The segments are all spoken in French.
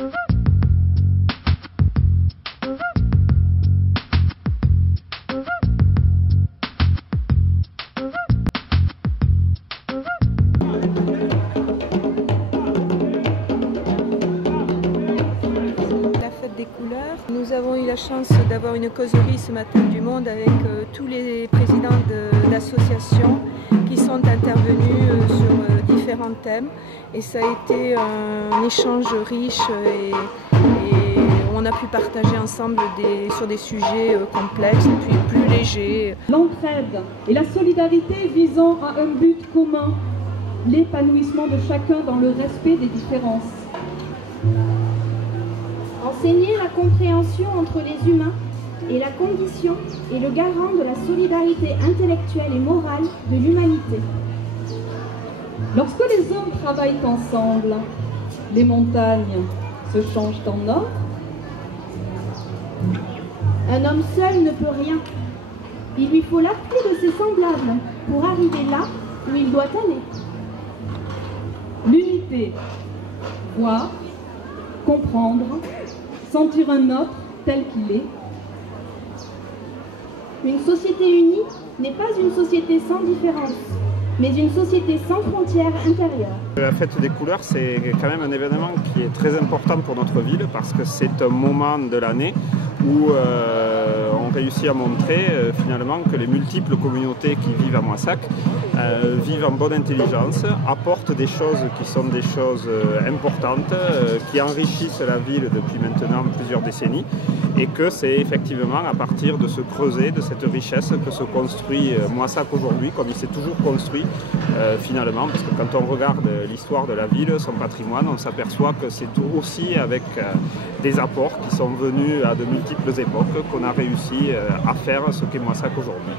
Nous avons eu la chance d'avoir une causerie ce matin du Monde avec tous les présidents d'associations qui sont intervenus sur différents thèmes. Et ça a été un échange riche et on a pu partager ensemble sur des sujets complexes et puis plus légers. L'entraide et la solidarité visant à un but commun, l'épanouissement de chacun dans le respect des différences. Enseigner la compréhension entre les humains est la condition et le garant de la solidarité intellectuelle et morale de l'humanité. Lorsque les hommes travaillent ensemble, les montagnes se changent en or. Un homme seul ne peut rien. Il lui faut l'appui de ses semblables pour arriver là où il doit aller. L'unité, voir, comprendre, sentir un autre tel qu'il est. Une société unie n'est pas une société sans différence, mais une société sans frontières intérieures. La fête des couleurs, c'est quand même un événement qui est très important pour notre ville parce que c'est un moment de l'année où on réussit à montrer finalement que les multiples communautés qui vivent à Moissac vivent en bonne intelligence, apportent des choses qui sont des choses importantes, qui enrichissent la ville depuis maintenant plusieurs décennies et que c'est effectivement à partir de ce creuset, de cette richesse que se construit Moissac aujourd'hui, comme il s'est toujours construit finalement, parce que quand on regarde l'histoire de la ville, son patrimoine, on s'aperçoit que c'est aussi avec des apports qui sont venus à de multiples époques qu'on a réussi à faire ce qu'est Moissac aujourd'hui.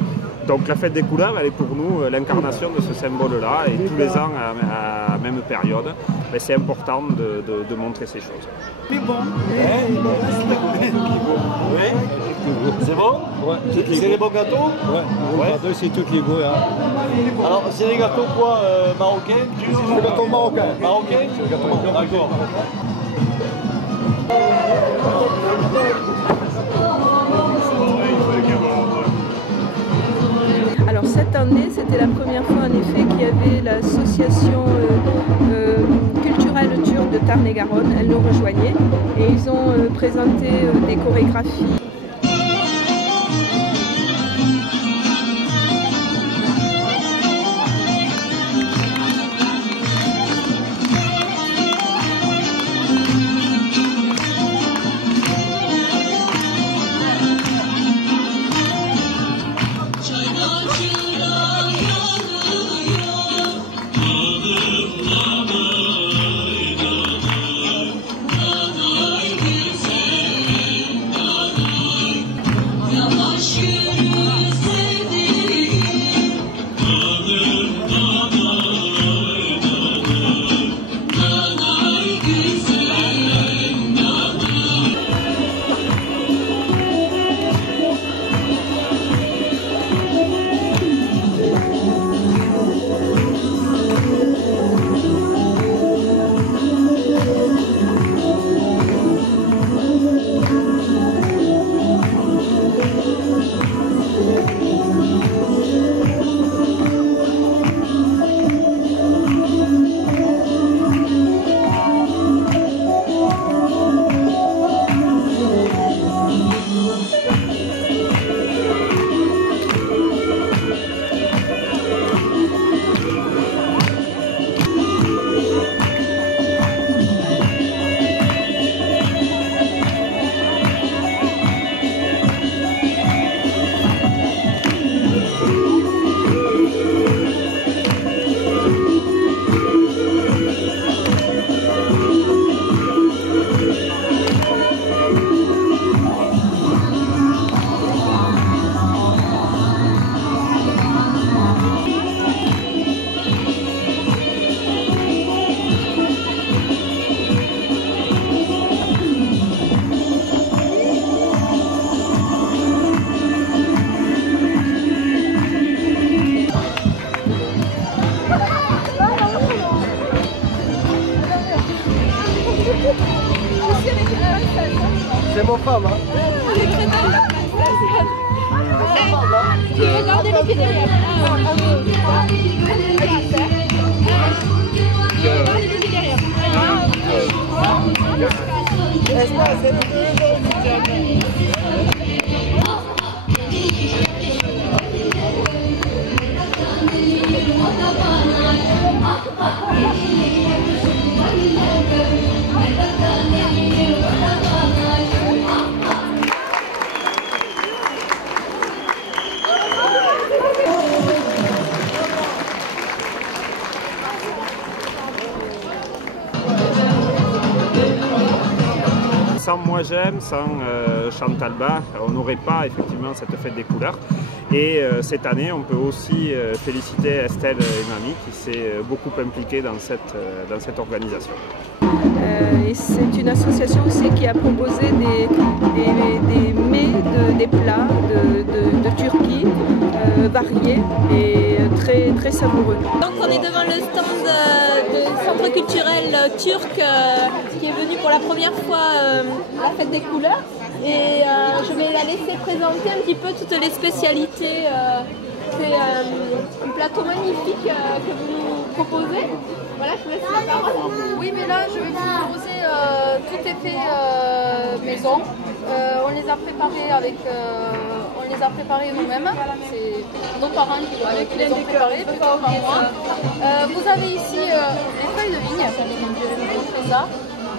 Donc la fête des couleurs, elle est pour nous l'incarnation de ce symbole-là et tous les ans à la même période, c'est important de montrer ces choses. C'est bon. C'est bon? Ouais. C'est les bons gâteaux? Ouais. C'est tous les goûts. Hein. Alors, c'est les gâteaux quoi? Marocains? C'est le gâteau marocain. Marocain? C'est le gâteau marocain. D'accord. Alors cette année, c'était la première fois en effet qu'il y avait l'association culturelle turque de Tarn-et-Garonne. Elle nous rejoignait et ils ont présenté des chorégraphies. C'est mon femme, hein. Regardez-le qui est derrière. Sans Moi J'aime, sans Chantal Bach, on n'aurait pas effectivement cette fête des couleurs. Et cette année, on peut aussi féliciter Estelle et Mamie qui s'est beaucoup impliquée dans cette organisation. Et c'est une association aussi qui a proposé des mets, des plats de Turquie variés et très, très savoureux. Donc on est devant le stand du centre culturel turc qui est venu pour la première fois la fête des couleurs. Et je vais la laisser présenter un petit peu toutes les spécialités. C'est un plateau magnifique que vous nous proposez. Voilà, je vous laisse la parole. Oui, mais là, je vais vous proposer tout est fait maison. On les a préparés nous-mêmes. C'est nos parents qui les ont préparés, plutôt pas moi. Vous avez ici les feuilles de vigne. Je vais vous montrer ça.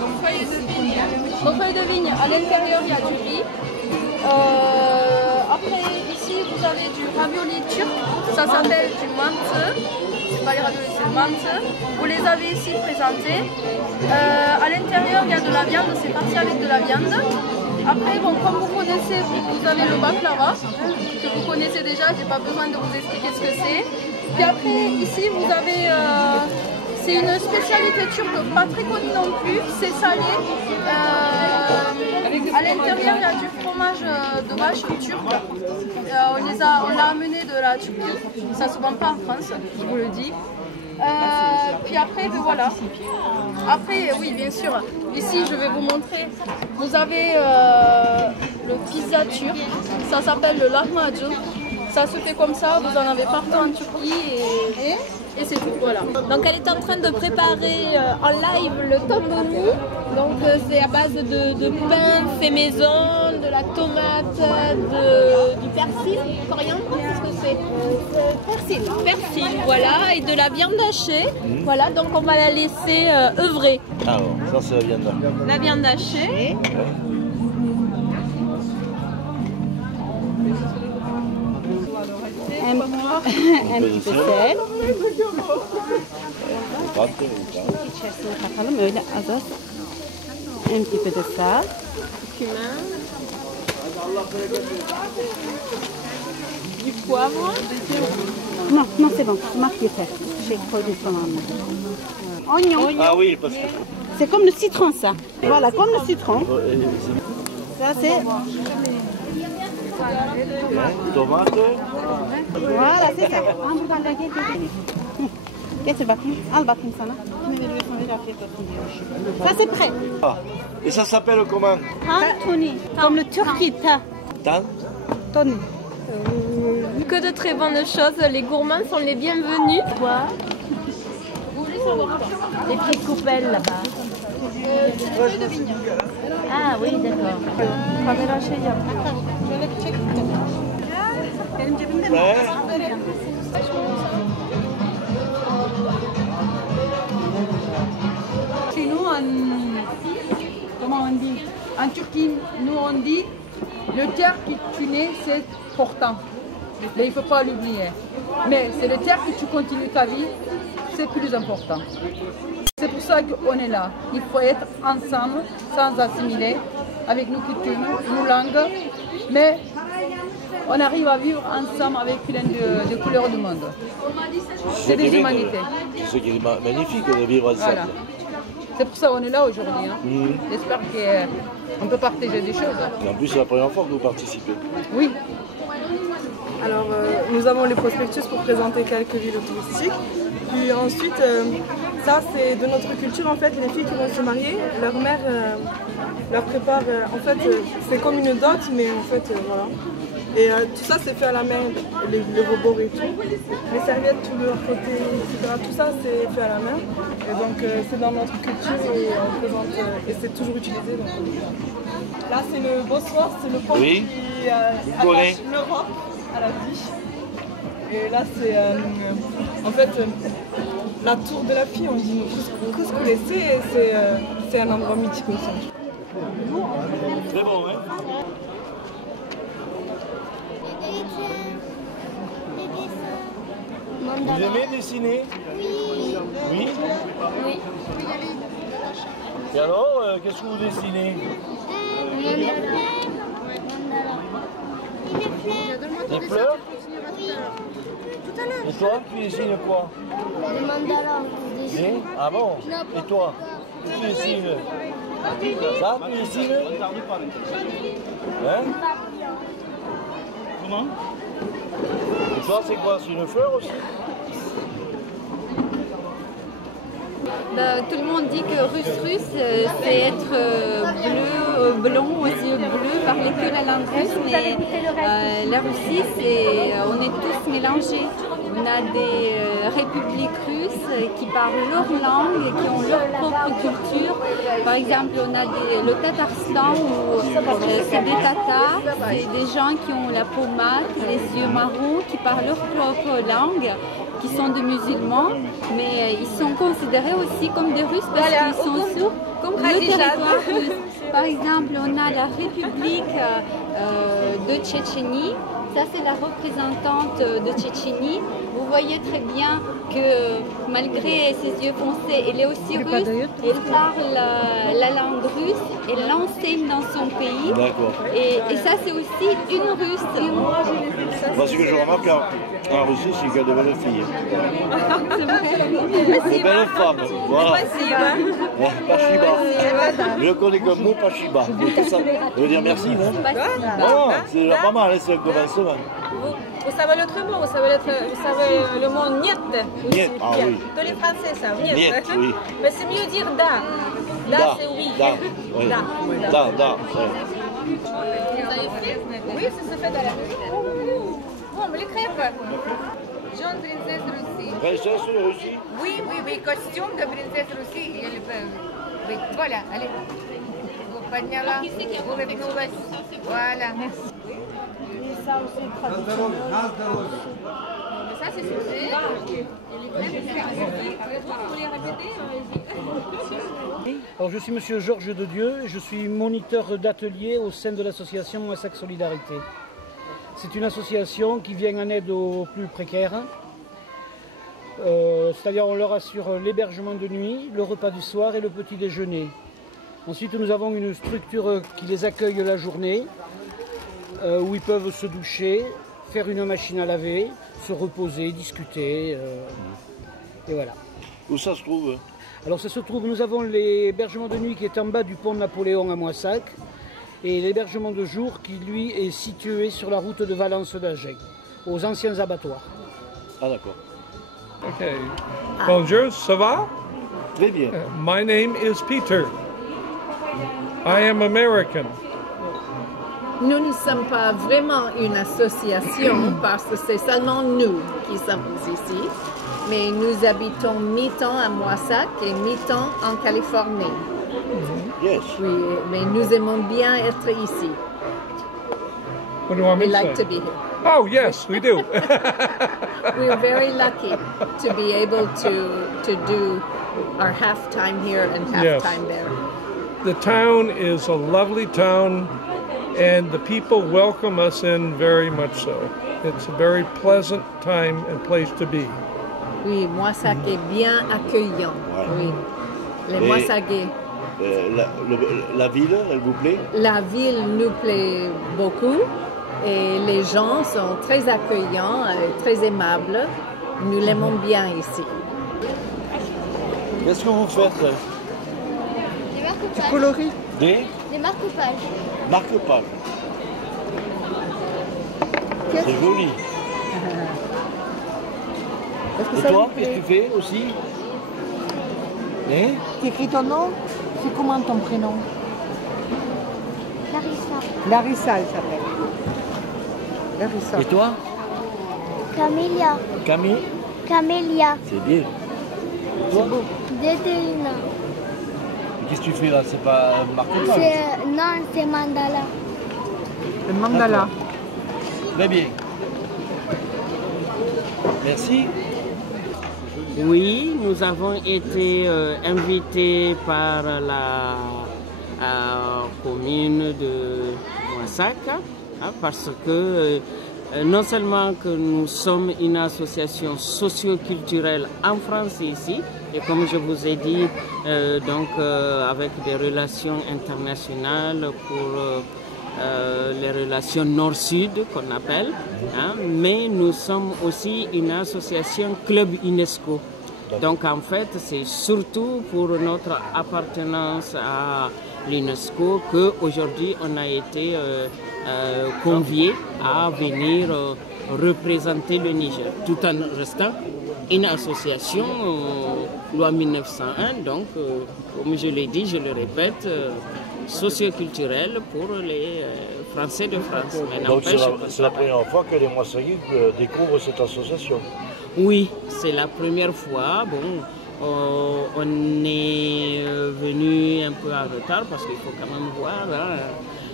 Donc, feuilles de vigne. À l'intérieur, il y a du riz. Après, ici, vous avez du ravioli turc. Ça s'appelle du mantı. C'est pas les raviolis, c'est le mantı. Vous les avez ici présentés. À l'intérieur, il y a de la viande. C'est parti avec de la viande. Après, bon, comme vous connaissez, vous avez le baklava, que vous connaissez déjà. J'ai pas besoin de vous expliquer ce que c'est. Puis après, ici, vous avez... c'est une spécialité turque, pas très connue non plus, c'est salé. À l'intérieur, il y a du fromage de vache turc. On l'a amené de la Turquie. Ça ne se vend pas en France, je vous le dis. Puis après, ben voilà. Après, oui, bien sûr. Ici, je vais vous montrer. Vous avez le pizza turc. Ça s'appelle le lahmacun. Ça se fait comme ça. Vous en avez partout en Turquie et c'est tout, voilà. Donc elle est en train de préparer en live le tomboni. Donc c'est à base de pain fait maison, de la tomate, du persil, coriandre, qu'est-ce que c'est? Persil, voilà, et de la viande hachée. Voilà, donc on va la laisser œuvrer. Alors, ça c'est la viande. La viande hachée. Un petit peu sel. İçerisine katalım öyle az az. Un petit peu de sel. Cumin. Du poivre. Non, non c'est bon. Marc yeter. J'ai koydum soğanla. Oignon. Ah oui, parce que... C'est comme le citron ça. Voilà, comme le citron. Ça c'est... Tomate. Voilà c'est ça. Getir bakayım. Al bakayım sana. Ça c'est prêt. Ah. Et ça s'appelle comment? Tantuni. Comme le turki ta. Tan. Toni. Que de très bonnes choses, les gourmands sont les bienvenus. Quoi? Les petites coupelles là-bas. Ah oui d'accord. Kamera şey yap. Şöyle çek. Benim cebimde mi? Chez nous, comment on dit? En Turquie, nous on dit le terre qui tu nais, c'est important. Mais il ne faut pas l'oublier. Mais c'est le terre que tu continues ta vie, c'est plus important. C'est pour ça qu'on est là. Il faut être ensemble, sans assimiler, avec nos cultures, nos langues. Mais on arrive à vivre ensemble avec plein de couleurs du monde. C'est des humanités. C'est ce qui est magnifique de vivre ensemble. Voilà. C'est pour ça qu'on est là aujourd'hui. Hein. J'espère qu'on peut partager des choses. Et en plus, c'est la première fois que vous participez. Oui. Alors, nous avons les prospectus pour présenter quelques villes touristiques. Puis ensuite, Ça, c'est de notre culture, en fait, les filles qui vont se marier, leur mère leur prépare, en fait, c'est comme une dot, mais en fait, voilà. Et tout ça, c'est fait à la main, les rebords et tout. Les serviettes, tout de leur côté, etc. Tout ça, c'est fait à la main. Et donc, c'est dans notre culture et on présente, et c'est toujours utilisé. Donc, là, c'est le Bosphore, c'est le pont qui attache l'Europe à la vie. Et là, c'est en fait la tour de la fille, on dit Kouskoulessé, et c'est un endroit mythique aussi. C'est bon, hein? Vous aimez dessiner? Oui. Oui? Oui. Et alors, qu'est-ce que vous dessinez? Des fleurs? Et toi, tu dessines quoi? Des mandalas. Ah bon? Et toi? Tu dessines? Ça, tu dessines? Hein? Comment? Et toi, c'est quoi? C'est une fleur aussi? Tout le monde dit que russe, c'est être blond, aux yeux bleus, parler que la langue russe, mais la Russie, on est tous mélangés. On a des républiques russes qui parlent leur langue et qui ont leur propre culture. Par exemple, on a le Tatarstan où c'est des Tatars, c'est des gens qui ont la peau mate, les yeux marrons, qui parlent leur propre langue, qui sont des musulmans, mais ils sont considérés aussi comme des Russes parce qu'ils sont sur le territoire russe. Par exemple, on a la République de Tchétchénie. Ça, c'est la représentante de Tchétchénie. Vous voyez très bien que malgré ses yeux foncés, elle est aussi russe. Elle parle la langue russe, elle l'enseigne dans son pays. Et ça, c'est aussi une russe. Moi, ce que je remarque en Russie, c'est qu'il y a de belles filles. De belles femmes. Voilà. Pashiba. Je connais comme mot Pashiba. Ça veut dire merci, non? Voilà, c'est pas mal, c'est le commencement. Vous savez l'autre mot, vous savez le mot niet. Niet, ah oui. Tous les Français savent niet. Niet, oui. Mais c'est mieux dire da. Da, c'est oui. Da, oui. Da. Oui, ça se fait dans la rue. Bon, mais les crêpes. Jeune princesse Russie. Princesse de Russie? Oui, costume de princesse Russie. Oui, voilà, allez. Vous подняла, улыбнулась. Voilà. Ça aussi traditionnel. Ça, c'est sucré. Alors, je suis monsieur Georges de Dieu, je suis moniteur d'atelier au sein de l'association Moissac Solidarité. C'est une association qui vient en aide aux plus précaires, c'est-à-dire on leur assure l'hébergement de nuit, le repas du soir et le petit déjeuner. Ensuite, nous avons une structure qui les accueille la journée, où ils peuvent se doucher, faire une machine à laver, se reposer, discuter, et voilà. Où ça se trouve? Alors ça se trouve, nous avons l'hébergement de nuit qui est en bas du pont de Napoléon à Moissac, et l'hébergement de jour qui lui est situé sur la route de Valence d'Agen, aux anciens abattoirs. Ah d'accord. Okay. Bonjour, ça va? Très bien. My name is Peter. I am American. Nous ne sommes pas vraiment une association parce que c'est seulement nous qui sommes ici, mais nous habitons mi-temps à Moissac et mi-temps en Californie. Yes. Oui, mais nous aimons bien être ici. What do I We mean like say? to be here. Oh, yes, we do. We're very lucky to be able to do our half time here and half Yes. time there. The town is a lovely town, and the people welcome us in very much so. It's a very pleasant time and place to be. Oui, Moissac est bien accueillant. Oui. Les Et- Moissagais. La ville, elle vous plaît? La ville nous plaît beaucoup et les gens sont très accueillants, très aimables. Nous l'aimons bien ici. Qu'est-ce que vous faites? Des marque-pages. coloris. Des marque-pages. marque-pages. C'est joli. Et toi, qu'est-ce que tu fais aussi? Tu écris ton nom? C'est comment ton prénom? Larissa. Larissa, elle s'appelle. Larissa. Et toi? Camélia. Camille? Camélia. C'est bien. Et toi? Dédéina. Qu'est-ce que tu fais là? C'est pas marque-page? Non, c'est mandala. Le mandala. Très bien. Merci. Oui, nous avons été invités par la commune de Moissac parce que non seulement que nous sommes une association socio-culturelle en France ici, et comme je vous ai dit, avec des relations internationales pour les relations nord-sud qu'on appelle, mais nous sommes aussi une association club UNESCO. Donc en fait, c'est surtout pour notre appartenance à l'UNESCO qu'aujourd'hui on a été conviés à venir représenter le Niger, tout en restant une association loi 1901, donc comme je l'ai dit, je le répète, socio-culturelle pour les Français de France. Mais donc c'est la première fois que les Moissagis découvrent cette association? Oui, c'est la première fois. Bon, on est venu un peu en retard parce qu'il faut quand même voir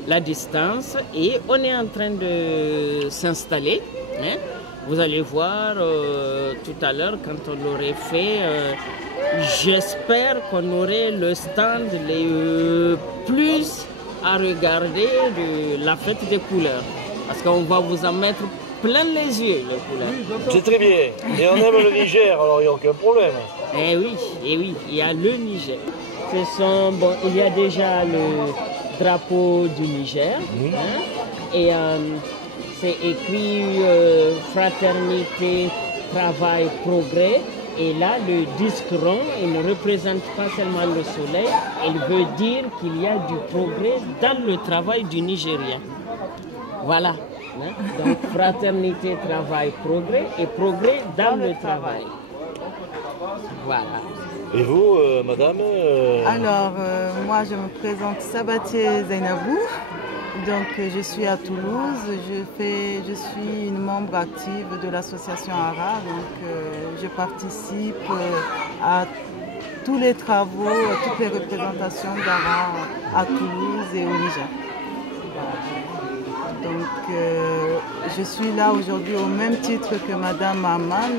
la distance et on est en train de s'installer. Vous allez voir tout à l'heure quand on l'aurait fait. J'espère qu'on aurait le stand les plus à regarder de la fête des couleurs. Parce qu'on va vous en mettre plein les yeux, les couleurs. C'est très bien. Et on aime le Niger, alors il n'y a aucun problème. Eh oui, il y a le Niger. Il y a déjà le drapeau du Niger. Et c'est écrit fraternité, travail, progrès. Et là, le disque rond, il ne représente pas seulement le soleil, il veut dire qu'il y a du progrès dans le travail du Nigérien. Voilà. Donc, fraternité, travail, progrès, et progrès dans le travail. Voilà. Et vous, madame Alors, moi, je me présente Sabatier Zainabou. Donc, je suis à Toulouse. Je suis une membre active de l'association ARA. Donc, je participe à tous les travaux, à toutes les représentations d'ARA à Toulouse et au Niger. Donc, je suis là aujourd'hui au même titre que Madame Aman.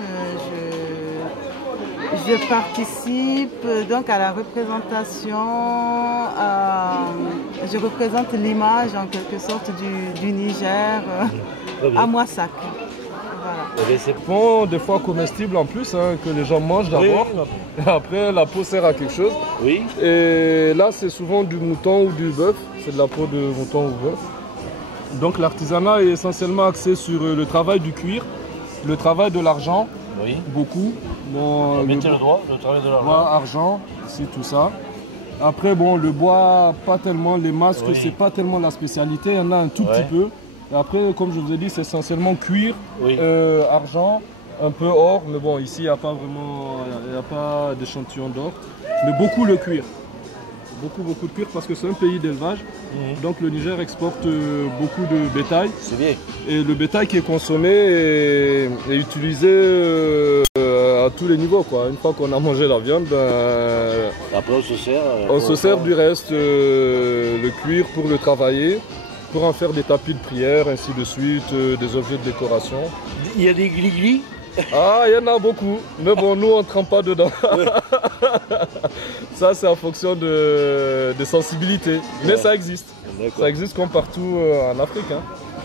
Je participe donc à la représentation, je représente l'image en quelque sorte du Niger à Moissac. Voilà. C'est bon, des fois comestible en plus, que les gens mangent d'abord, et après la peau sert à quelque chose. Oui. Et là c'est souvent du mouton ou du bœuf, c'est de la peau de mouton ou bœuf. Donc l'artisanat est essentiellement axé sur le travail du cuir, le travail de l'argent, beaucoup. Bon, mettez le doigt, le travail de l'argent. Bois, argent, c'est tout ça. Après, bon, le bois, pas tellement, les masques, c'est pas tellement la spécialité, il y en a un tout petit peu. Et après, comme je vous ai dit, c'est essentiellement cuir, argent, un peu or, mais bon, ici, il n'y a pas vraiment, il n'y a pas d'échantillon d'or, mais beaucoup le cuir. Beaucoup de cuir parce que c'est un pays d'élevage. Donc le Niger exporte beaucoup de bétail. C'est bien. Et le bétail qui est consommé est utilisé à tous les niveaux, quoi. Une fois qu'on a mangé la viande, après on se sert. On se sert du reste, le cuir pour le travailler, pour en faire des tapis de prière, ainsi de suite, des objets de décoration. Il y a des glis-glis? Ah, il y en a beaucoup, mais bon, nous on ne trempe pas dedans. Ça c'est en fonction de sensibilité, mais ça existe. Ça existe comme partout en Afrique.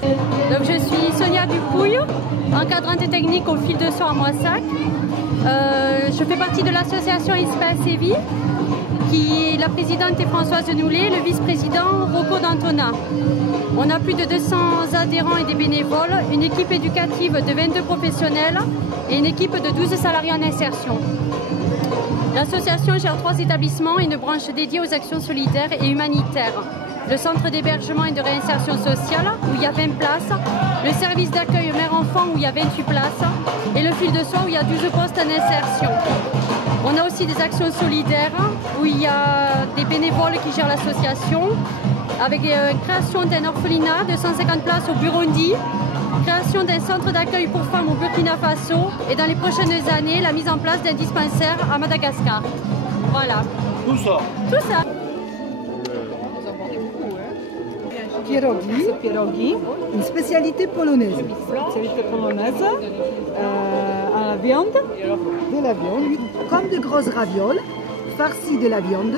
Donc je suis Sonia Dupouille, encadrante technique au fil de soie à Moissac. Je fais partie de l'association Espace Sévi, qui la présidente est Françoise Noulet, le vice-président Rocco D'Antona. On a plus de 200 adhérents et des bénévoles, une équipe éducative de 22 professionnels et une équipe de 12 salariés en insertion. L'association gère 3 établissements et une branche dédiée aux actions solidaires et humanitaires. Le centre d'hébergement et de réinsertion sociale, où il y a 20 places, le service d'accueil mère-enfant, où il y a 28 places, et le fil de soie, où il y a 12 postes en insertion. On a aussi des actions solidaires où il y a des bénévoles qui gèrent l'association, avec création d'un orphelinat de 150 places au Burundi, création d'un centre d'accueil pour femmes au Burkina Faso et dans les prochaines années, la mise en place d'un dispensaire à Madagascar. Voilà. Tout ça. Tout ça. Pierogi, une spécialité polonaise. Spécialité polonaise à la viande, de la viande, comme de grosses ravioles, farcies de la viande.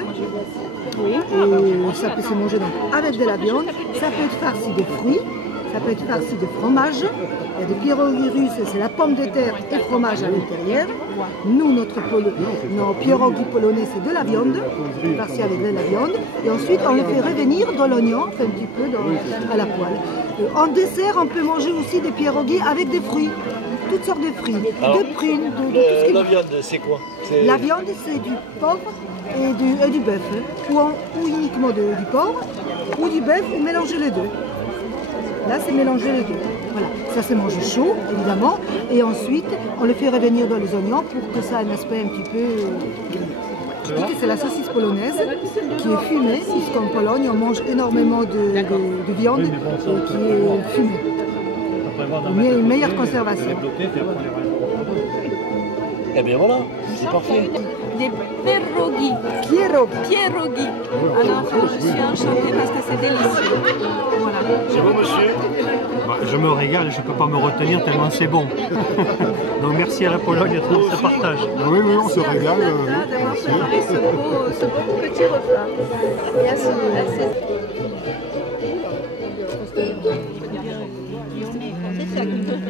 Oui. Et ça peut se manger donc avec de la viande. Ça peut être farci de fruits, ça peut être farci de fromage. Il y a des pierogies russes, c'est la pomme de terre et fromage à l'intérieur. Nous, nos pierogies polonais, c'est de la viande, farci avec de la viande. Et ensuite, on le fait revenir dans l'oignon, un petit peu à la poêle. En dessert, on peut manger aussi des pierogies avec des fruits, toutes sortes de fruits, de prunes, de tout ce qui... La viande, c'est quoi? La viande, c'est du porc et du bœuf, ou uniquement du porc, ou du bœuf, ou mélanger les deux. Là, c'est mélanger les deux. Voilà. Ça se mange chaud, évidemment, et ensuite, on le fait revenir dans les oignons pour que ça ait un aspect un petit peu gris. C'est la saucisse polonaise qui est fumée, puisqu'en Pologne, on mange énormément de viande qui est fumée. Il y a une meilleure conservation. Eh bien voilà, c'est parfait. Des pierogi. Pierogi. Alors je suis enchantée parce que c'est délicieux. Voilà. C'est bon, monsieur? Je me régale, je ne peux pas me retenir tellement c'est bon. Donc merci à la Pologne pour ce partage. Oui, on se régale. D'avoir préparé ce beau petit repas. Merci.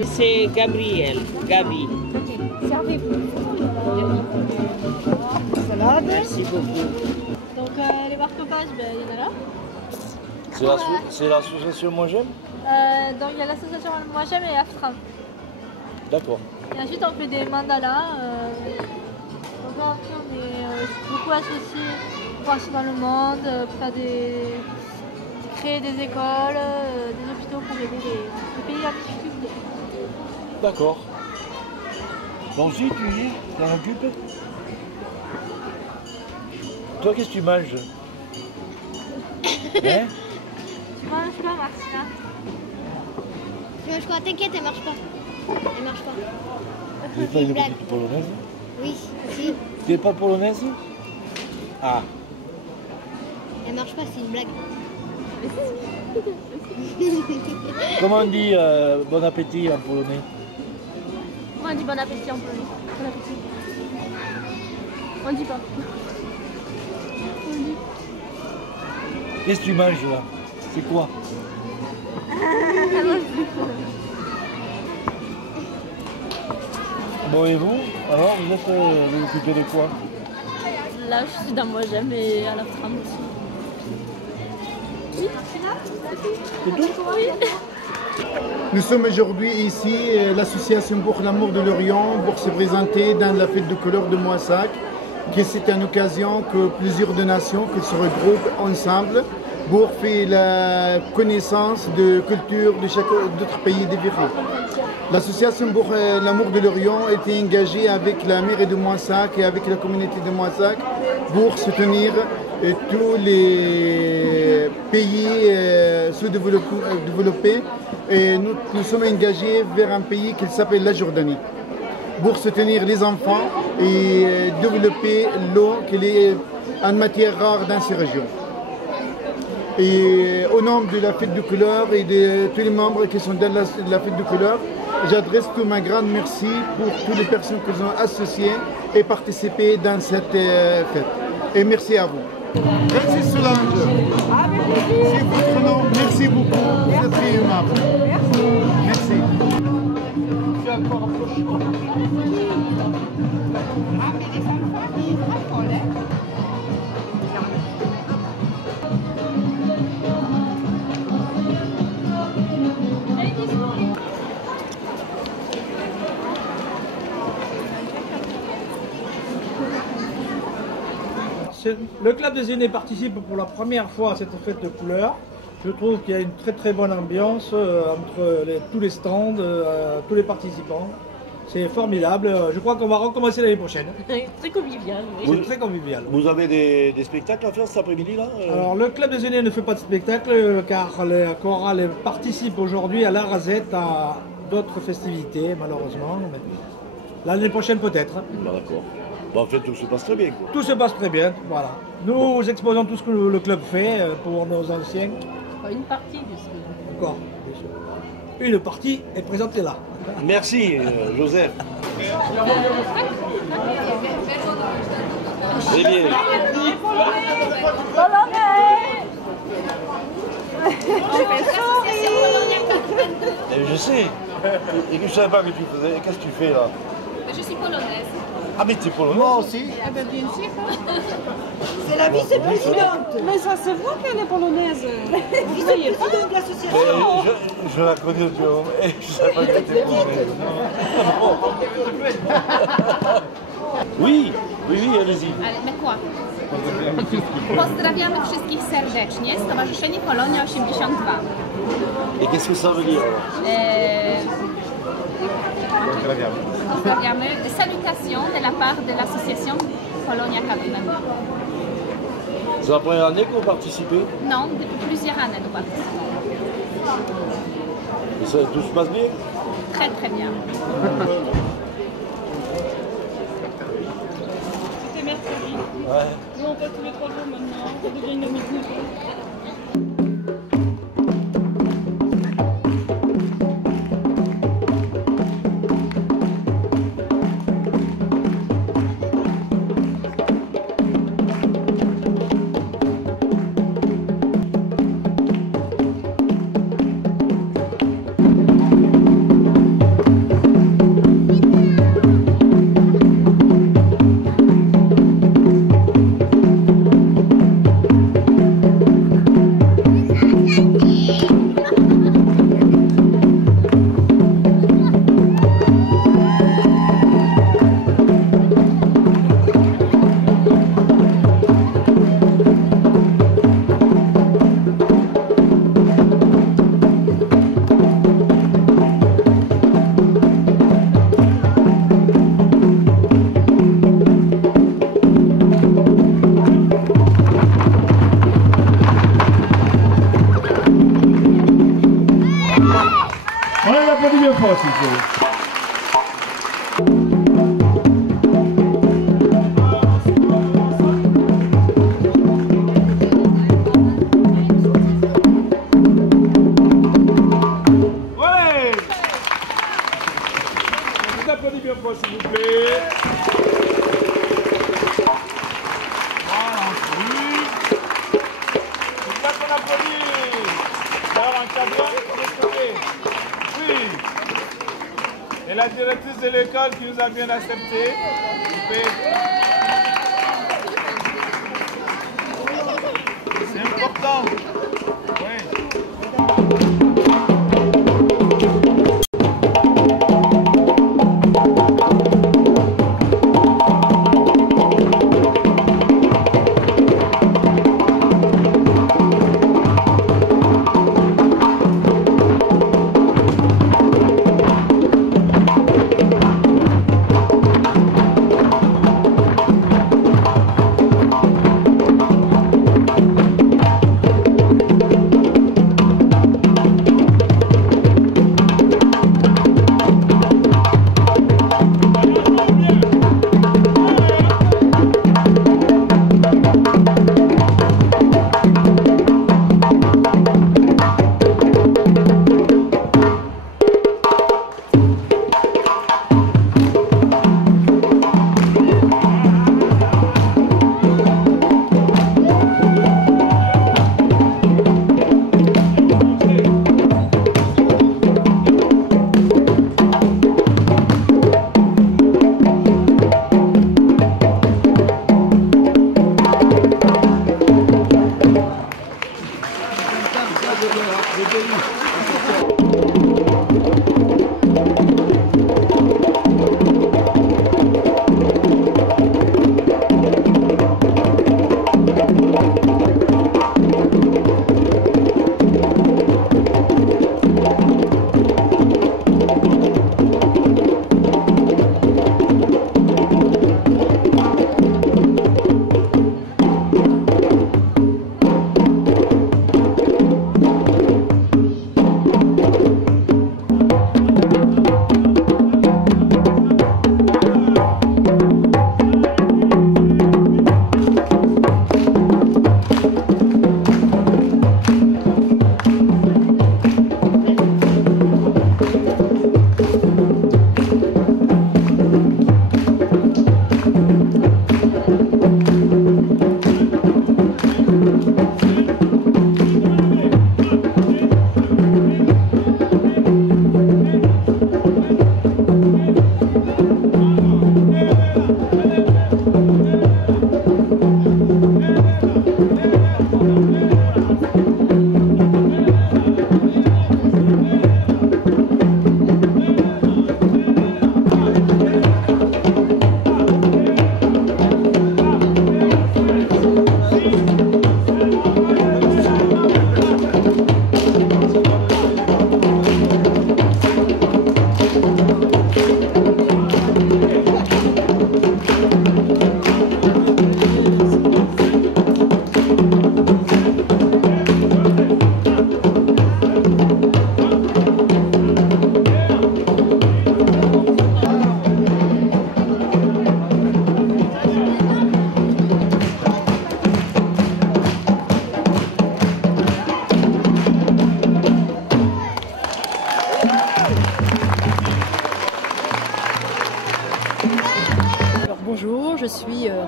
C'est Gabriel, Gabi. Servez-vous. Salade. Merci beaucoup. Donc les marque-pages, il y en a là. C'est l'association Moi J'aime? Donc il y a l'association Moi J'aime et Aftram. D'accord. Et ensuite on fait des mandalas. Donc là, on est beaucoup associés partout dans le monde pour faire créer des écoles, des hôpitaux pour aider les pays en difficulté. D'accord. Bon, si tu dis, t'en occupes? Toi, qu'est-ce que tu manges? Hein? Tu manges quoi, Martina? Tu manges quoi? T'inquiète, elle marche pas. Elle marche pas. Tu n'es pas une petite polonaise? Oui, si. Tu n'es pas polonaise? Ah. Elle marche pas, c'est une blague. Comment on dit bon appétit en polonais? On dit bon appétit en polonais. Bon appétit. On dit pas. Qu'est-ce que tu manges là? C'est quoi? Bon, et vous? Alors, vous occupez de quoi? Là, je suis dans Moi J'aime et à la Aftram aussi. Oui, c'est tout? Oui. Nous sommes aujourd'hui ici, l'association pour l'amour de l'Orient, pour se présenter dans la fête de couleurs de Moissac, qui c'est une occasion que plusieurs nations qui se regroupent ensemble pour faire la connaissance de culture de chaque autre pays différent. L'association pour l'amour de l'Orient était engagée avec la mairie de Moissac et avec la communauté de Moissac pour soutenir tous les pays sous-développés. Et nous sommes engagés vers un pays qui s'appelle la Jordanie pour soutenir les enfants et développer l'eau qui est en matière rare dans ces régions. Et au nom de la fête de couleurs et de tous les membres qui sont dans la fête de couleurs, j'adresse tout ma grande merci pour toutes les personnes qui ont associé et participé dans cette fête. Et merci à vous. Merci Solange. C'est votre nom. Merci beaucoup. Vous êtes très aimable. Merci. Le club des aînés participe pour la première fois à cette fête de couleurs. Je trouve qu'il y a une très très bonne ambiance entre tous les stands, tous les participants. C'est formidable. Je crois qu'on va recommencer l'année prochaine. Très convivial. C'est très convivial. Vous avez des spectacles à faire cet après-midi là Alors le club des aînés ne fait pas de spectacle car la chorale participe aujourd'hui à la Rasette à d'autres festivités malheureusement. L'année prochaine peut-être. D'accord. Bon, en fait tout se passe très bien. Quoi. Tout se passe très bien, voilà. Nous exposons tout ce que le club fait pour nos anciens. Une partie de ce que... Encore, bien sûr. Une partie est présentée là. Merci Joseph. C'est bien. Je sais. Et que je ne savais pas que tu faisais. Qu'est-ce que tu fais là? Je suis polonaise. Ah mais tu es polonaise? Moi aussi. Ah ben bien sûr. C'est la vice-présidente. Mais ça se voit qu'elle est polonaise. Vice-présidente de l'association. Je la connais, tu vois. Et je ne savais pas qu'elle était polonaise. Oui, allez-y. Ale my kła. Pozdrawiamy wszystkich serdecznie, Stowarzyszenie Polonia 82. Et qu'est-ce que ça veut dire? Pozdrawiamy. Salutations de la part de l'association Polonia 82. C'est la première année que vous participez? Non, depuis plusieurs années nous participons. Et ça, tout se passe bien? Très très bien. C'était mercredi. Ouais. Nous on fait tous les 3 jours maintenant. Ça devient une habitude. Et la directrice de l'école qui nous a bien accepté. C'est important.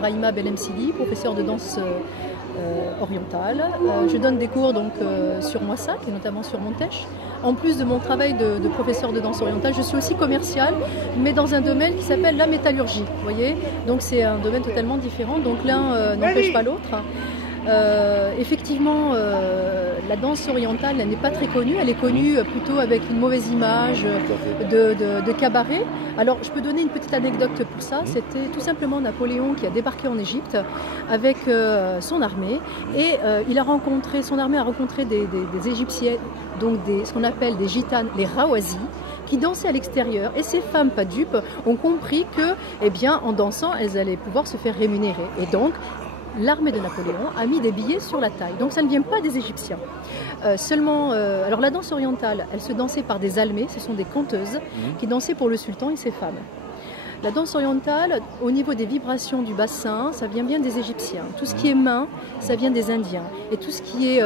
Raïma Belmsili, professeure de danse orientale. Je donne des cours donc, sur Moissac et notamment sur Montèche. En plus de mon travail de professeur de danse orientale, je suis aussi commerciale, mais dans un domaine qui s'appelle la métallurgie. Vous voyez, donc c'est un domaine totalement différent. Donc l'un n'empêche pas l'autre. Effectivement, la danse orientale n'est pas très connue, elle est connue plutôt avec une mauvaise image de cabaret. Alors je peux donner une petite anecdote pour ça, c'était tout simplement Napoléon qui a débarqué en Égypte avec son armée et son armée a rencontré des Égyptiennes, donc ce qu'on appelle des gitanes, les rawazis, qui dansaient à l'extérieur et ces femmes pas dupes ont compris que, eh bien, en dansant, elles allaient pouvoir se faire rémunérer et donc l'armée de Napoléon a mis des billets sur la taille. Donc ça ne vient pas des Égyptiens. Alors la danse orientale, elle se dansait par des almées, ce sont des conteuses qui dansaient pour le sultan et ses femmes. La danse orientale, au niveau des vibrations du bassin, ça vient bien des Égyptiens. Tout ce qui est main, ça vient des Indiens. Et tout ce qui est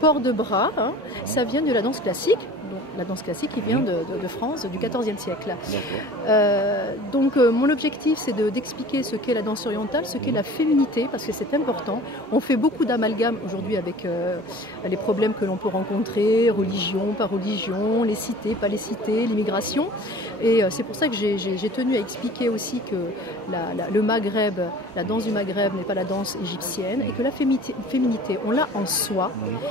port de bras, ça vient de la danse classique. Donc, la danse classique qui vient de France, du XIVe siècle. Donc mon objectif, c'est d'expliquer ce qu'est la danse orientale, ce qu'est la féminité, parce que c'est important. On fait beaucoup d'amalgames aujourd'hui avec les problèmes que l'on peut rencontrer, religion, pas religion, les cités, pas les cités, l'immigration. Et c'est pour ça que j'ai tenu à expliquer aussi que le Maghreb, la danse du Maghreb n'est pas la danse égyptienne et que la féminité, on l'a en soi,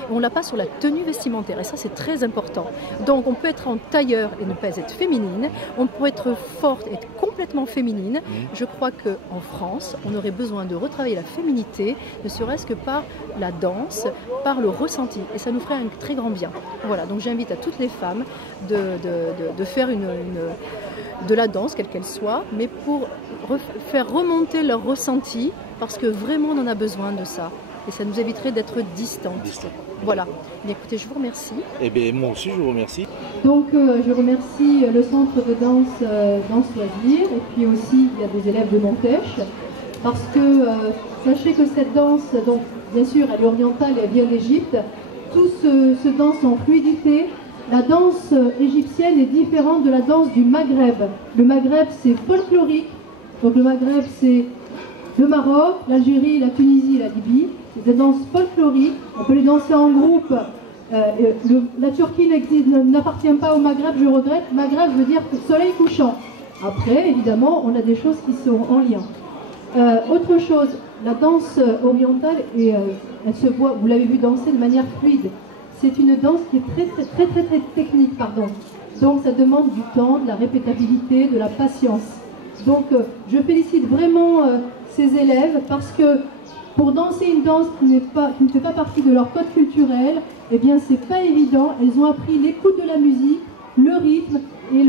on l'a pas sur la tenue vestimentaire. Et ça, c'est très important. Donc on peut être en tailleur et ne pas être féminine, on peut être forte et être complètement féminine. Je crois qu'en France, on aurait besoin de retravailler la féminité, ne serait-ce que par la danse, par le ressenti. Et ça nous ferait un très grand bien. Voilà, donc j'invite à toutes les femmes de faire de la danse, quelle qu'elle soit, mais pour faire remonter leur ressenti, parce que vraiment on en a besoin de ça. Et ça nous éviterait d'être distantes. Voilà. Bien, écoutez, je vous remercie. Eh bien, moi aussi, je vous remercie. Donc, je remercie le centre de danse Danse Loisirs, et puis aussi, il y a des élèves de Montèche, parce que sachez que cette danse, donc, bien sûr, elle est orientale et elle vient d'Égypte, tout se danse en fluidité. La danse égyptienne est différente de la danse du Maghreb. Le Maghreb, c'est folklorique. Donc, le Maghreb, c'est le Maroc, l'Algérie, la Tunisie et la Libye. C'est des danses folkloriques, on peut les danser en groupe. La Turquie n'appartient pas au Maghreb, je regrette. Maghreb veut dire soleil couchant. Après, évidemment, on a des choses qui sont en lien. Autre chose, la danse orientale, elle se voit, vous l'avez vu danser de manière fluide. C'est une danse qui est très technique, pardon. Donc ça demande du temps, de la répétabilité, de la patience. Donc je félicite vraiment ces élèves parce que pour danser une danse qui ne fait pas partie de leur code culturel, eh bien c'est pas évident. Elles ont appris l'écoute de la musique, le rythme et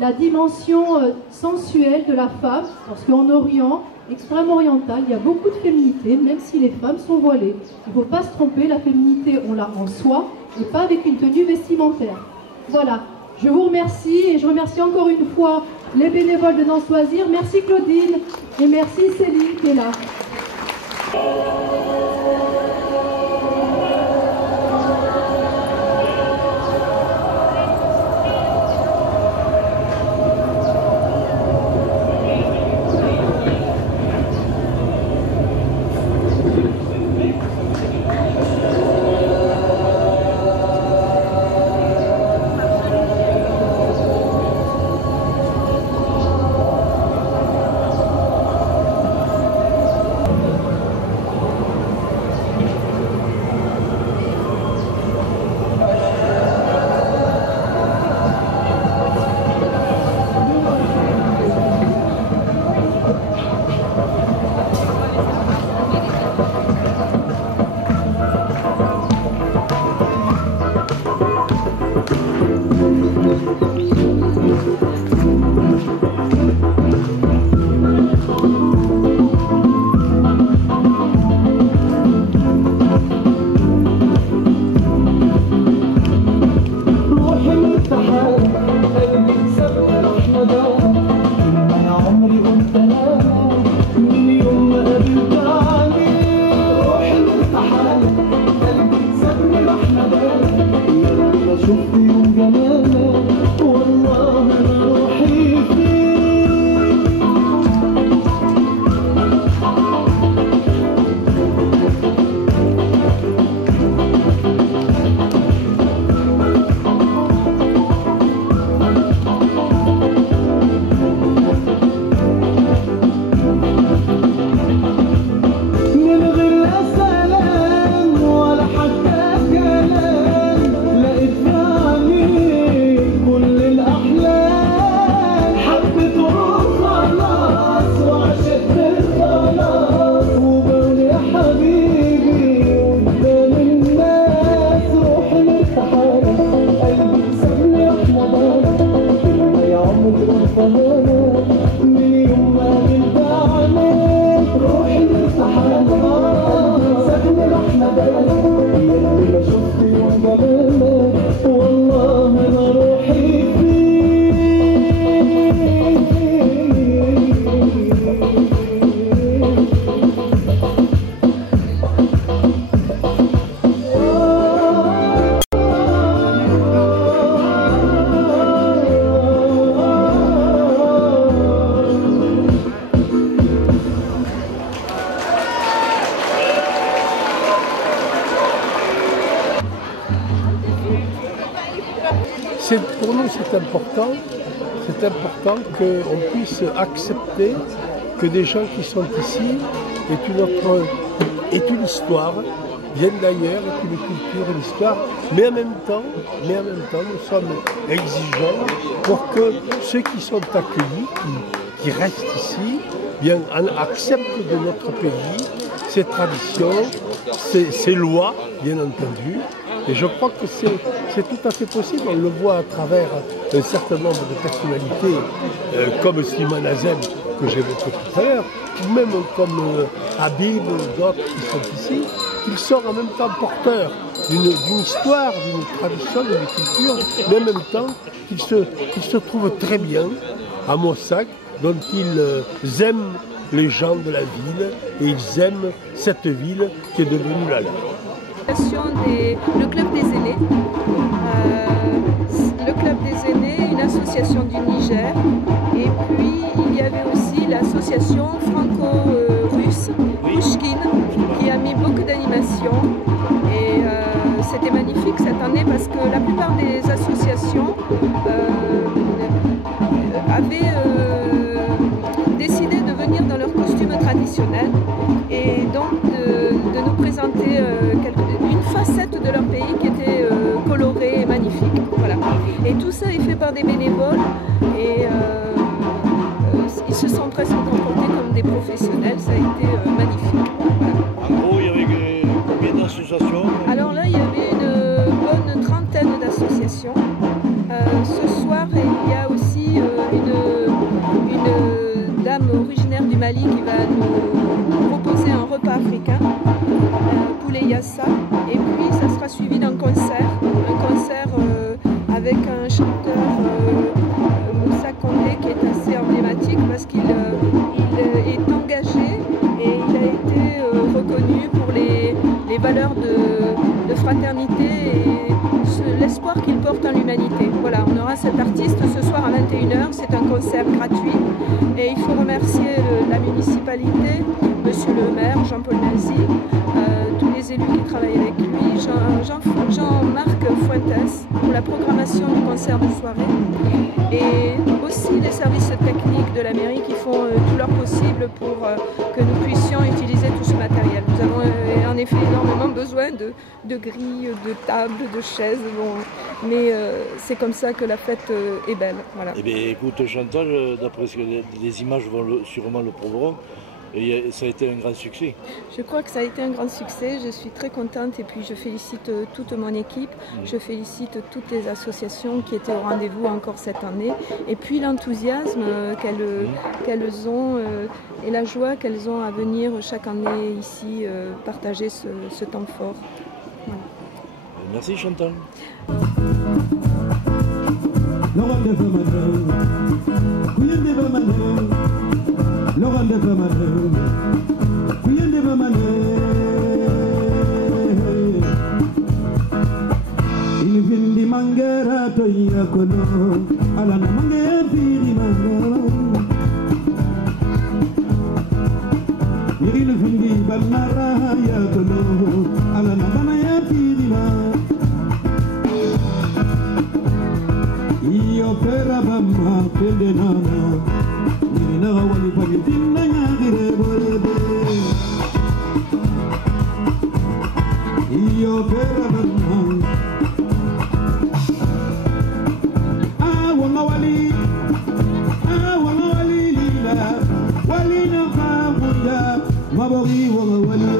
la dimension sensuelle de la femme, parce qu'en Orient, extrême-oriental, il y a beaucoup de féminité, même si les femmes sont voilées. Il ne faut pas se tromper, la féminité, on l'a en soi, et pas avec une tenue vestimentaire. Voilà, je vous remercie, et je remercie encore une fois les bénévoles de Danse Loisirs. Merci Claudine, et merci Céline qui est là. Pour nous, c'est important qu'on puisse accepter que des gens qui sont ici aient une histoire, viennent d'ailleurs, aient une culture, une histoire, mais en même temps, nous sommes exigeants pour que ceux qui sont accueillis, qui restent ici, bien, acceptent de notre pays ses traditions, ses lois, bien entendu. Et je crois que c'est tout à fait possible. On le voit à travers un certain nombre de personnalités, comme Slimane Azem, que j'évoquais tout à l'heure, ou même comme Habib ou d'autres qui sont ici, qu'ils sont en même temps porteurs d'une histoire, d'une tradition, d'une culture, mais en même temps qu'ils se trouvent très bien à Moissac, dont ils aiment les gens de la ville et ils aiment cette ville qui est devenue la leur. Le Club des aînés. Le Club des aînés, une association du Niger. Et puis il y avait aussi l'association franco-russe, Pushkin, qui a mis beaucoup d'animation. Et c'était magnifique cette année parce que la plupart des associations avaient décidé de venir dans leur costume traditionnel et donc de nous présenter une facette de leur pays qui était colorée et magnifique. Voilà. Et tout ça est fait par des bénévoles et ils se sont presque comportés comme des professionnels, ça a été magnifique. Voilà. En gros, il y avait combien d'associations? Alors là, il y avait une bonne trentaine d'associations. Ce soir, il y a aussi une dame originaire du Mali qui va nous proposer un repas africain, poulet yassa, et puis ça sera suivi d'un concert, avec un chanteur Moussa Condé qui est assez emblématique parce qu'il est engagé et il a été reconnu pour les valeurs de fraternité et l'espoir qu'il porte en l'humanité. Voilà, on aura cet artiste ce soir à 21h, c'est un concert gratuit et il faut remercier la municipalité, monsieur le maire, Jean-Paul Nazi, tous les élus qui travaillent avec lui, Jean-Marc Fuentes pour la programmation du concert de soirée et aussi les services techniques de la mairie qui font tout leur possible pour que nous puissions utiliser tout ce matériel. Nous avons en effet énormément besoin de grilles, de tables, de chaises, bon, mais c'est comme ça que la fête est belle. Voilà. Eh bien écoute Chantal, d'après ce que les images vont sûrement le prouveront, et ça a été un grand succès. Je crois que ça a été un grand succès, je suis très contente et puis je félicite toute mon équipe, je félicite toutes les associations qui étaient au rendez-vous encore cette année et puis l'enthousiasme qu'elles ont et la joie qu'elles ont à venir chaque année ici partager ce temps fort. Voilà. Merci Chantal. Logande famane, kuyende famane. Ilifindi mangera toya kono, alana mangera firi mangera. Ilifindi banara ya kono, alana banaya firi mangera. Iyo pera bama pende nana. Wali pagitin na ngire bolebe iyo pera banang wali lila wali na khabuya mabori wali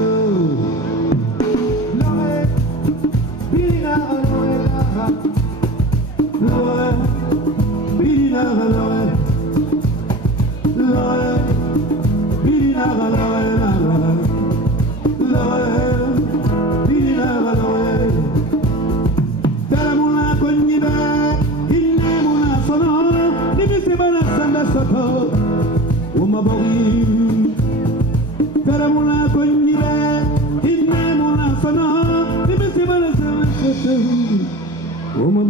lawe bina lawe lawe bina lawe Oh my